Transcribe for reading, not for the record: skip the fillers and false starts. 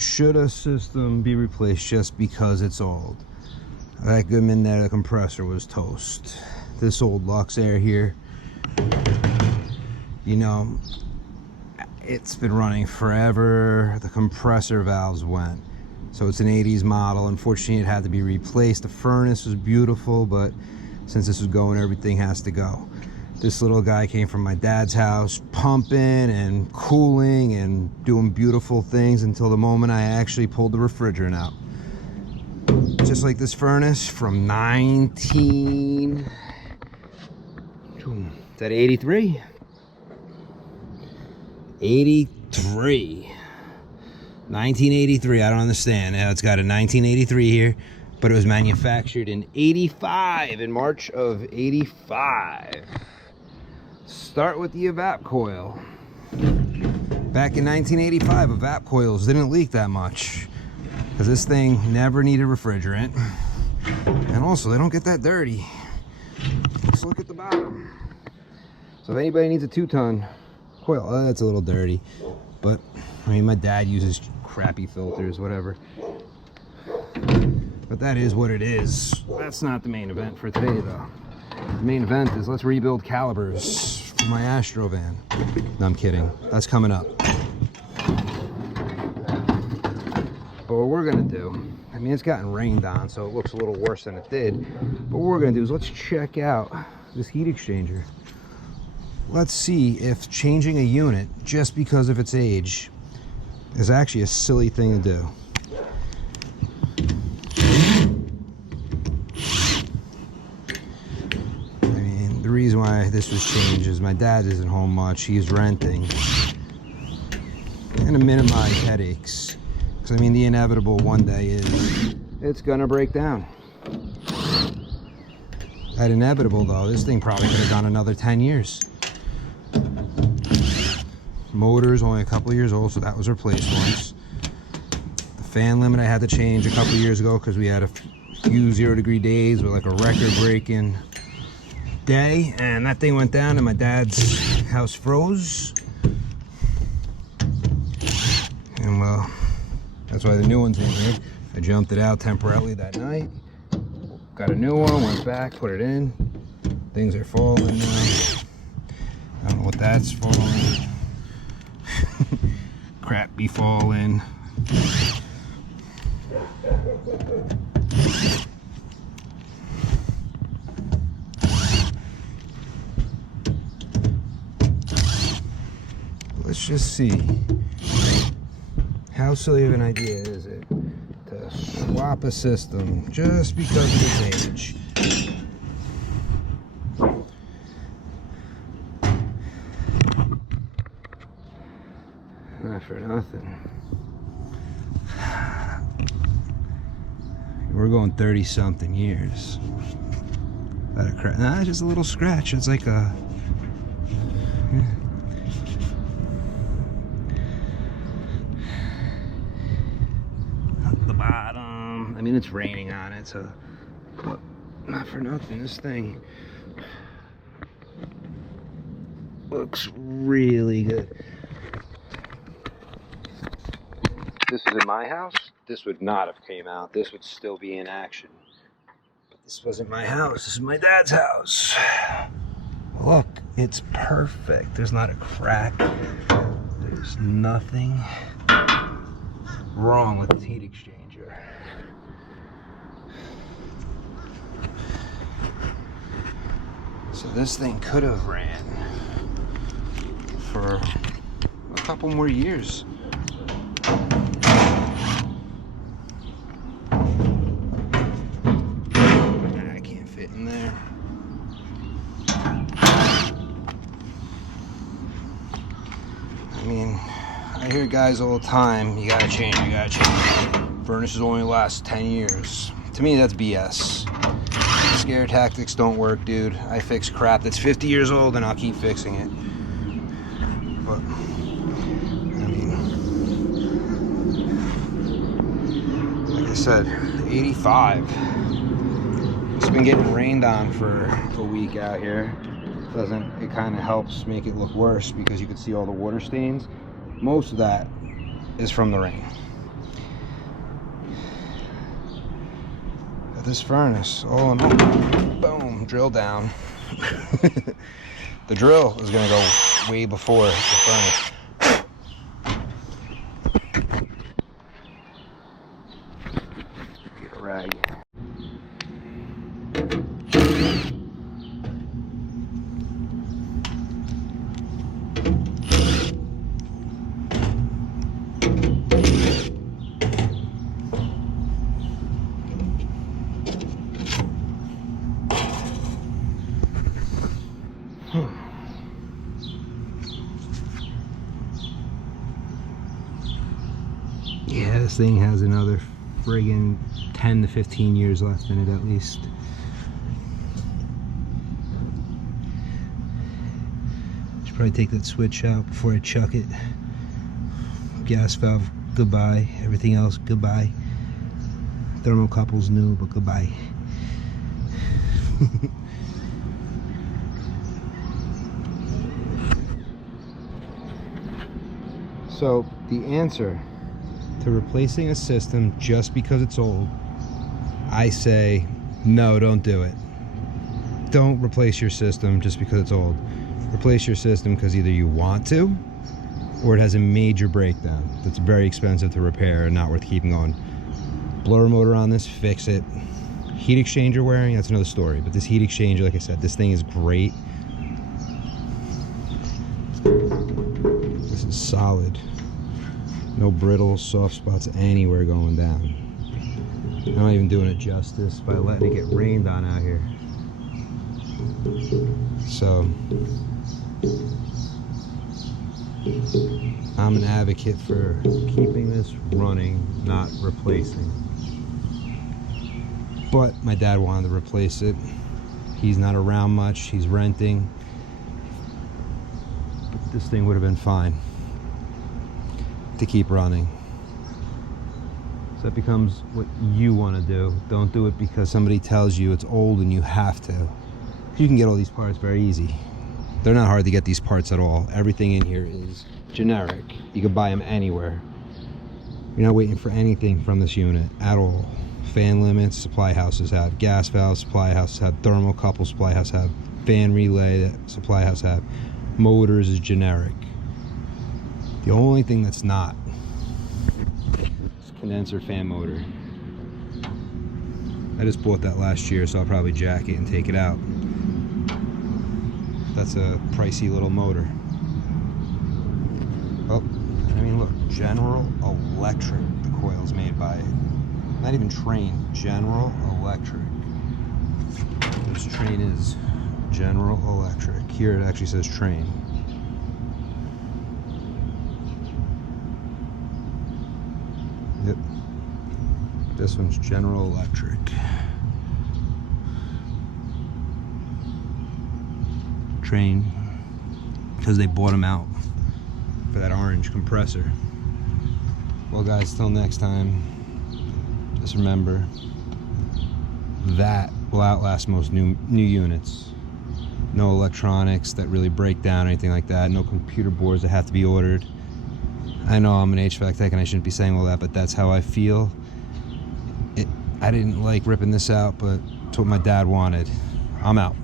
should a system be replaced just because it's old? That Goodman there, the compressor was toast. This old Lux Air here, you know, it's been running forever. The compressor valves went. So it's an 80s model. Unfortunately, it had to be replaced. The furnace was beautiful, but since this was going, everything has to go. This little guy came from my dad's house, pumping and cooling and doing beautiful things until the moment I actually pulled the refrigerant out. Just like this furnace from 19... Is that 83? 83. 1983, I don't understand. Now it's got a 1983 here, but it was manufactured in 85, in March of 85. Start with the evap coil. Back in 1985, evap coils didn't leak that much because this thing never needed refrigerant. And also, they don't get that dirty. Let's look at the bottom. So if anybody needs a 2-ton coil, that's a little dirty. But, I mean, my dad uses crappy filters, whatever. But that is what it is. That's not the main event for today, though. The main event is let's rebuild calipers for my Astro van. No, I'm kidding. That's coming up. But what we're gonna do, I mean, it's gotten rained on, so it looks a little worse than it did. But what we're gonna do is let's check out this heat exchanger. Let's see if changing a unit just because of its age is actually a silly thing to do. I mean, the reason why this was changed is my dad isn't home much. He's renting. And to minimize headaches. Because, I mean, the inevitable one day is it's going to break down. That inevitable, though, this thing probably could have gone another 10 years. Motor's only a couple years old, so that was replaced once. The fan limit I had to change a couple years ago because we had a few 0-degree days with like a record-breaking day, and that thing went down and my dad's house froze. And well, that's why the new one's in here. I jumped it out temporarily that night. Got a new one, went back, put it in. Things are falling now. I don't know what that's for. Crap be falling. Let's just see. How silly of an idea is it to swap a system just because of its age? Not for nothing. We're going 30-something years. That a crack? Nah, just a little scratch. It's like a. Yeah. At the bottom. I mean, it's raining on it, so. But not for nothing. This thing looks really good. This was in my house, this would not have came out. This would still be in action. But this wasn't my house, this is my dad's house. Look, it's perfect. There's not a crack. There's nothing wrong with this heat exchanger. So this thing could have ran for a couple more years. I hear guys all the time, you gotta change. Furnaces only last 10 years. To me, that's BS. Scare tactics don't work, dude. I fix crap that's 50 years old and I'll keep fixing it. But, I mean, like I said, 85. It's been getting rained on for a week out here. It kind of helps make it look worse because you can see all the water stains. Most of that is from the rain. Got this furnace all in all. Boom, drill down. The drill is gonna go way before the furnace. Get a rag. Yeah, this thing has another friggin' 10 to 15 years left in it at least. Should probably take that switch out before I chuck it. Gas valve, goodbye. Everything else, goodbye. Thermocouple's new, but goodbye. So the answer to replacing a system just because it's old, I say no, don't do it. Don't replace your system just because it's old. Replace your system because either you want to or it has a major breakdown that's very expensive to repair and not worth keeping on. Blower motor on this, fix it. Heat exchanger wearing, that's another story, but this heat exchanger, like I said, this thing is great. This is solid. No brittle, soft spots anywhere going down. I'm not even doing it justice by letting it get rained on out here. So, I'm an advocate for keeping this running, not replacing. But my dad wanted to replace it. He's not around much, he's renting. But this thing would have been fine to keep running. So that becomes what you want to do. Don't do it because somebody tells you it's old and you have to. You can get all these parts very easy. They're not hard to get, these parts at all. Everything in here is generic. You can buy them anywhere. You're not waiting for anything from this unit at all. Fan limits, supply houses have. Gas valves, supply houses have. Thermocouple, supply house have. Fan relay, supply house have. Motors is generic. The only thing that's not is condenser fan motor. I just bought that last year, so I'll probably jack it and take it out. That's a pricey little motor. Oh, I mean, look, General Electric, the coil's made by. Not even Train, General Electric. This Train is General Electric. Here it actually says Train. Yep. This one's General Electric. Train, because they bought them out for that orange compressor. Well guys, till next time, just remember that will outlast most new units. No electronics that really break down or anything like that. No computer boards that have to be ordered. I know I'm an HVAC tech and I shouldn't be saying all that, but that's how I feel. I didn't like ripping this out, but it's what my dad wanted. I'm out.